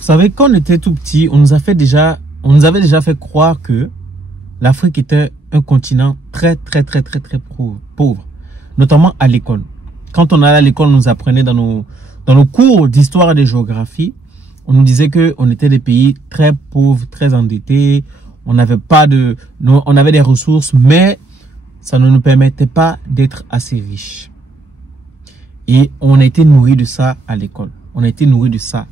Vous savez, quand on était tout petit, on nous avait déjà fait croire que l'Afrique était un continent très pauvre, notamment à l'école. Quand on allait à l'école, on nous apprenait dans nos cours d'histoire et de géographie, on nous disait que on était des pays très pauvres, très endettés, on avait des ressources, mais ça ne nous permettait pas d'être assez riches. Et on a été nourri de ça à l'école. On a été nourri de ça,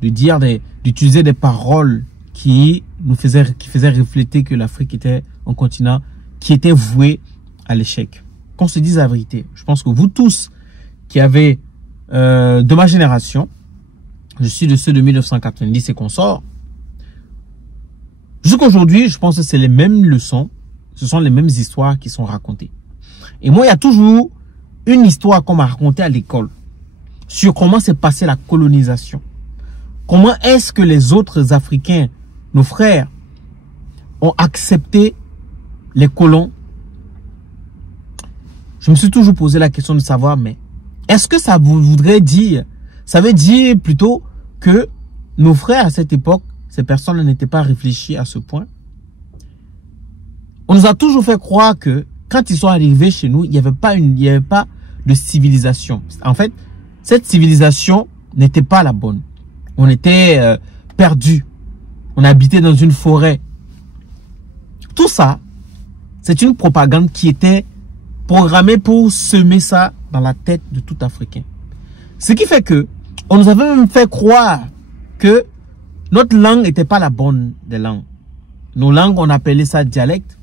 d'utiliser des paroles qui faisaient refléter que l'Afrique était un continent qui était voué à l'échec. Qu'on se dise la vérité. Je pense que vous tous qui avez de ma génération, je suis de ceux de 1990 et consorts, jusqu'aujourd'hui, je pense que c'est les mêmes leçons, ce sont les mêmes histoires qui sont racontées. Et moi, il y a toujours une histoire qu'on m'a racontée à l'école sur comment s'est passée la colonisation. Comment est-ce que les autres Africains, nos frères, ont accepté les colons? Je me suis toujours posé la question de savoir, mais est-ce que ça voudrait dire, ça veut dire plutôt que nos frères à cette époque, ces personnes n'étaient pas réfléchies à ce point? On nous a toujours fait croire que quand ils sont arrivés chez nous, il n'y avait pas de civilisation. En fait, cette civilisation n'était pas la bonne. On était perdus. On habitait dans une forêt. Tout ça, c'est une propagande qui était programmée pour semer ça dans la tête de tout Africain. Ce qui fait que on nous avait même fait croire que notre langue n'était pas la bonne des langues. Nos langues, on appelait ça dialecte,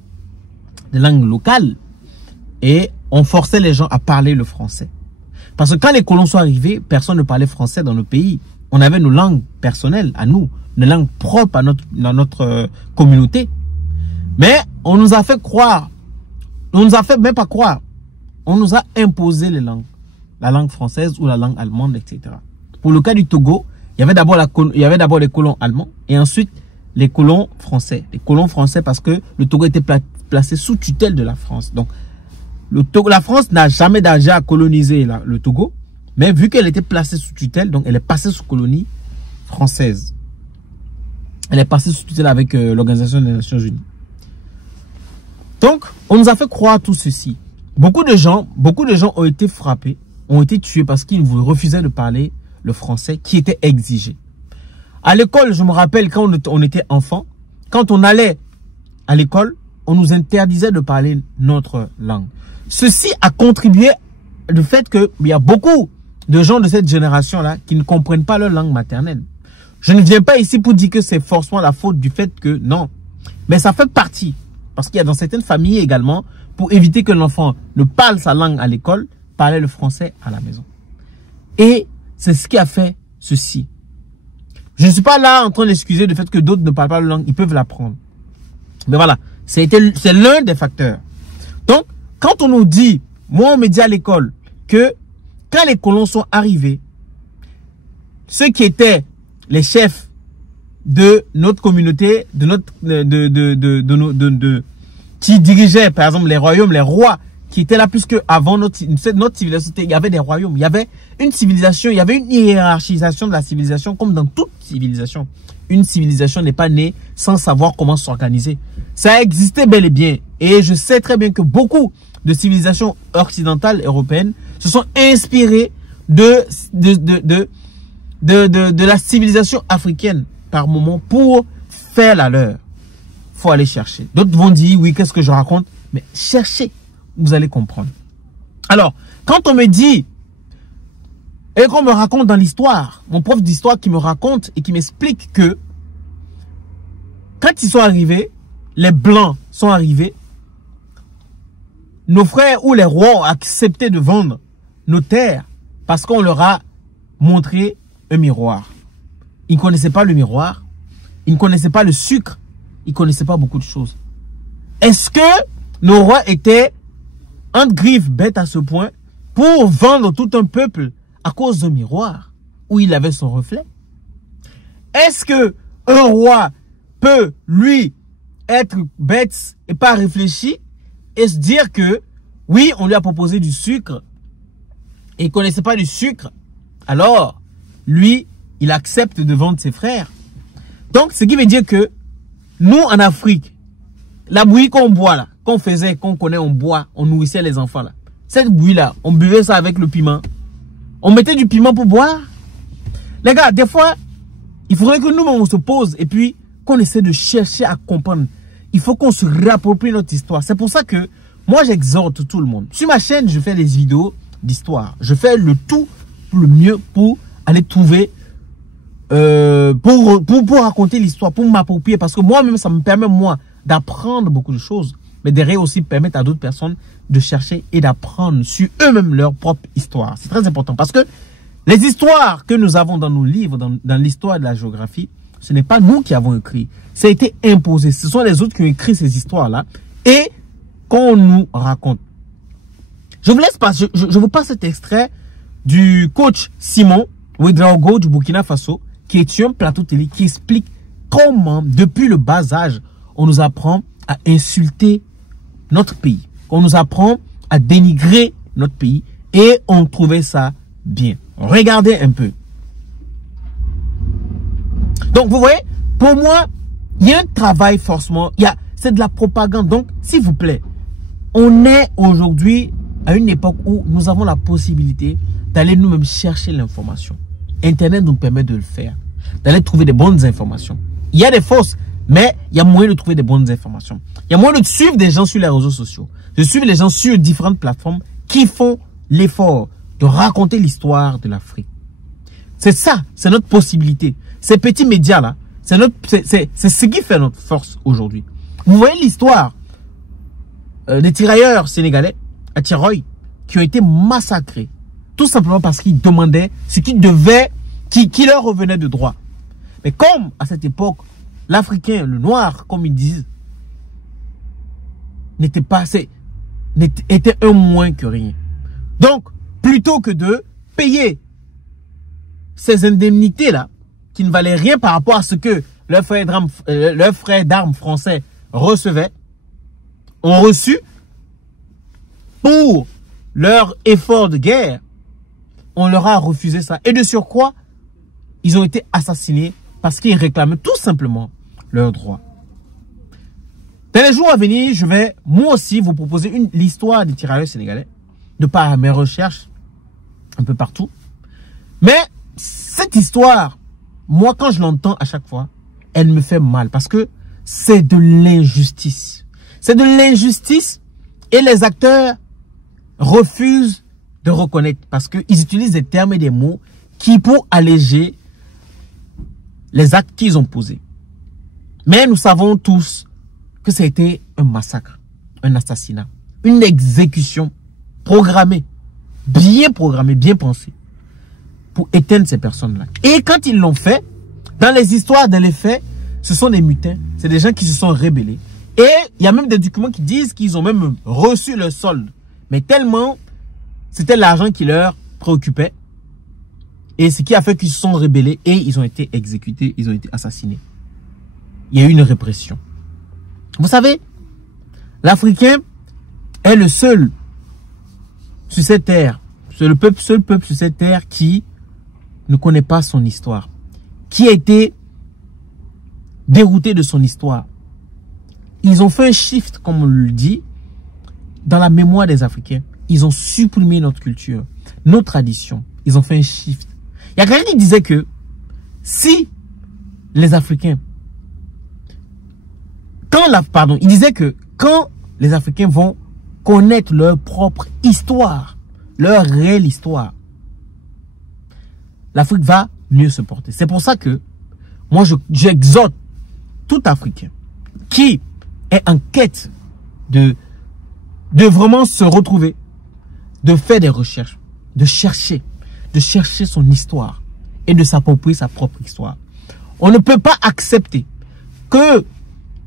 des langues locales. Et on forçait les gens à parler le français. Parce que quand les colons sont arrivés, personne ne parlait français dans nos pays. On avait nos langues personnelles à nous, nos langues propres à notre communauté. Mais on nous a fait croire, on nous a fait même pas croire, on nous a imposé les langues, la langue française ou la langue allemande, etc. Pour le cas du Togo, il y avait d'abord les colons allemands et ensuite les colons français. Les colons français parce que le Togo était placé sous tutelle de la France. Donc, la France n'a jamais d'argent à coloniser le Togo, mais vu qu'elle était placée sous tutelle, donc elle est passée sous colonie française. Elle est passée sous tutelle avec l'Organisation des Nations Unies. Donc, on nous a fait croire tout ceci. Beaucoup de gens ont été frappés, ont été tués parce qu'ils refusaient de parler le français qui était exigé. À l'école, je me rappelle quand on était enfant, quand on allait à l'école, on nous interdisait de parler notre langue. Ceci a contribué au fait qu'il y a beaucoup de gens de cette génération-là qui ne comprennent pas leur langue maternelle. Je ne viens pas ici pour dire que c'est forcément la faute du fait que non. Mais ça fait partie. Parce qu'il y a dans certaines familles également, pour éviter que l'enfant ne parle sa langue à l'école, parler le français à la maison. Et c'est ce qui a fait ceci. Je ne suis pas là en train d'excuser le fait que d'autres ne parlent pas la langue, ils peuvent l'apprendre. Mais voilà, c'est l'un des facteurs. Donc, quand on nous dit, moi on me dit à l'école, que quand les colons sont arrivés, ceux qui étaient les chefs de notre communauté, qui dirigeaient par exemple les royaumes, les rois, qui étaient là plus qu'avant notre civilisation, il y avait des royaumes, il y avait une civilisation, il y avait une hiérarchisation de la civilisation comme dans toute civilisation. Une civilisation n'est pas née sans savoir comment s'organiser. Ça existait bel et bien. Et je sais très bien que beaucoup de civilisations occidentales européennes se sont inspirées de la civilisation africaine par moment pour faire la leur. Faut aller chercher. D'autres vont dire, oui, qu'est-ce que je raconte? Mais cherchez, vous allez comprendre. Alors, quand on me dit, et qu'on me raconte dans l'histoire, mon prof d'histoire qui me raconte et qui m'explique que quand ils sont arrivés, les Blancs sont arrivés, nos frères ou les rois ont accepté de vendre nos terres parce qu'on leur a montré un miroir. Ils ne connaissaient pas le miroir, ils ne connaissaient pas le sucre, ils ne connaissaient pas beaucoup de choses. Est-ce que nos rois étaient entre griffes bêtes à ce point pour vendre tout un peuple à cause d'un miroir où il avait son reflet? Est-ce que un roi peut, lui, être bête et pas réfléchi et se dire que, oui, on lui a proposé du sucre et il ne connaissait pas du sucre, alors, lui, il accepte de vendre ses frères. Donc, ce qui veut dire que nous, en Afrique, la bouillie qu'on boit là, qu'on faisait, qu'on connaît, on boit, on nourrissait les enfants là. Cette bouillie-là, on buvait ça avec le piment. On mettait du piment pour boire. Les gars, des fois, il faudrait que nous, on se pose et puis qu'on essaie de chercher à comprendre. Il faut qu'on se réapproprie notre histoire. C'est pour ça que moi, j'exhorte tout le monde. Sur ma chaîne, je fais des vidéos d'histoire. Je fais le tout pour le mieux pour aller trouver, pour raconter l'histoire, pour m'approprier. Parce que moi-même, ça me permet, moi, d'apprendre beaucoup de choses. Mais derrière aussi permettre à d'autres personnes de chercher et d'apprendre sur eux-mêmes leur propre histoire. C'est très important parce que les histoires que nous avons dans nos livres, dans l'histoire de la géographie, ce n'est pas nous qui avons écrit. Ça a été imposé. Ce sont les autres qui ont écrit ces histoires-là et qu'on nous raconte. Je vous laisse passer, je vous passe cet extrait du coach Simon Ouedraogo du Burkina Faso, qui est sur un plateau télé, qui explique comment, depuis le bas âge, on nous apprend à insulter notre pays. On nous apprend à dénigrer notre pays et on trouvait ça bien. Regardez un peu. Donc, vous voyez, pour moi, il y a un travail forcément, c'est de la propagande. Donc, s'il vous plaît, on est aujourd'hui à une époque où nous avons la possibilité d'aller nous-mêmes chercher l'information. Internet nous permet de le faire, d'aller trouver des bonnes informations. Il y a des fausses, mais il y a moyen de trouver des bonnes informations. Il y a moyen de suivre des gens sur les réseaux sociaux, de suivre les gens sur différentes plateformes qui font l'effort de raconter l'histoire de l'Afrique. C'est ça, c'est notre possibilité. Ces petits médias-là, c'est ce qui fait notre force aujourd'hui. Vous voyez l'histoire des tirailleurs sénégalais à Tiroy qui ont été massacrés. Tout simplement parce qu'ils demandaient ce qui leur revenait de droit. Mais comme à cette époque, l'Africain, le noir, comme ils disent, était un moins que rien. Donc, plutôt que de payer ces indemnités-là, qui ne valaient rien par rapport à ce que leurs frères d'armes français recevaient, ont reçu pour leur effort de guerre, on leur a refusé ça. Et de surcroît, ils ont été assassinés parce qu'ils réclamaient tout simplement leurs droits. Dans les jours à venir, je vais moi aussi vous proposer l'histoire des tirailleurs sénégalais, de par mes recherches un peu partout. Mais cette histoire, moi quand je l'entends à chaque fois, elle me fait mal parce que c'est de l'injustice. C'est de l'injustice et les acteurs refusent de reconnaître parce qu'ils utilisent des termes et des mots qui pour alléger les actes qu'ils ont posés. Mais nous savons tous que ça a été un massacre, un assassinat, une exécution programmée, bien pensée pour éteindre ces personnes-là. Et quand ils l'ont fait, dans les histoires, dans les faits, ce sont des mutins, c'est des gens qui se sont rébellés. Et il y a même des documents qui disent qu'ils ont même reçu le solde. Mais tellement, c'était l'argent qui leur préoccupait. Et ce qui a fait qu'ils se sont rébellés et ils ont été exécutés, ils ont été assassinés. Il y a eu une répression. Vous savez, l'Africain est le seul sur cette terre, c'est le seul peuple sur cette terre qui ne connaît pas son histoire, qui a été dérouté de son histoire. Ils ont fait un shift, comme on le dit, dans la mémoire des Africains. Ils ont supprimé notre culture, nos traditions. Ils ont fait un shift. Il y a quelqu'un qui disait que si les Africains, il disait que quand les Africains vont connaître leur propre histoire, leur réelle histoire, l'Afrique va mieux se porter. C'est pour ça que moi, j'exhorte tout Africain qui est en quête de vraiment se retrouver, de faire des recherches, de chercher son histoire et de s'approprier sa propre histoire. On ne peut pas accepter que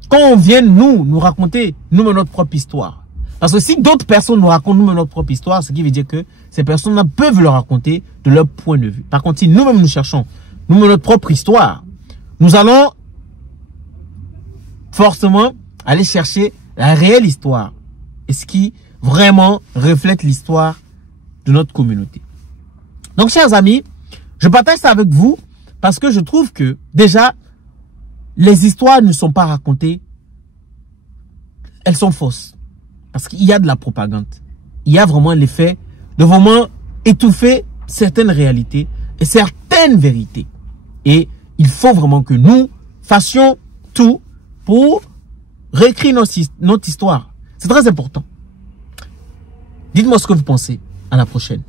quand on vienne nous raconter nous-mêmes notre propre histoire. Parce que si d'autres personnes nous racontent nous-mêmes notre propre histoire, ce qui veut dire que ces personnes-là peuvent le raconter de leur point de vue. Par contre, si nous-mêmes nous cherchons nous-mêmes notre propre histoire, nous allons forcément aller chercher la réelle histoire. Et ce qui vraiment reflète l'histoire de notre communauté. Donc, chers amis, je partage ça avec vous Parce que je trouve que, déjà, les histoires ne sont pas racontées. Elles sont fausses. Parce qu'il y a de la propagande. Il y a vraiment l'effet de vraiment étouffer certaines réalités et certaines vérités. Et il faut vraiment que nous fassions tout pour réécrire notre histoire. C'est très important. Dites-moi ce que vous pensez. À la prochaine.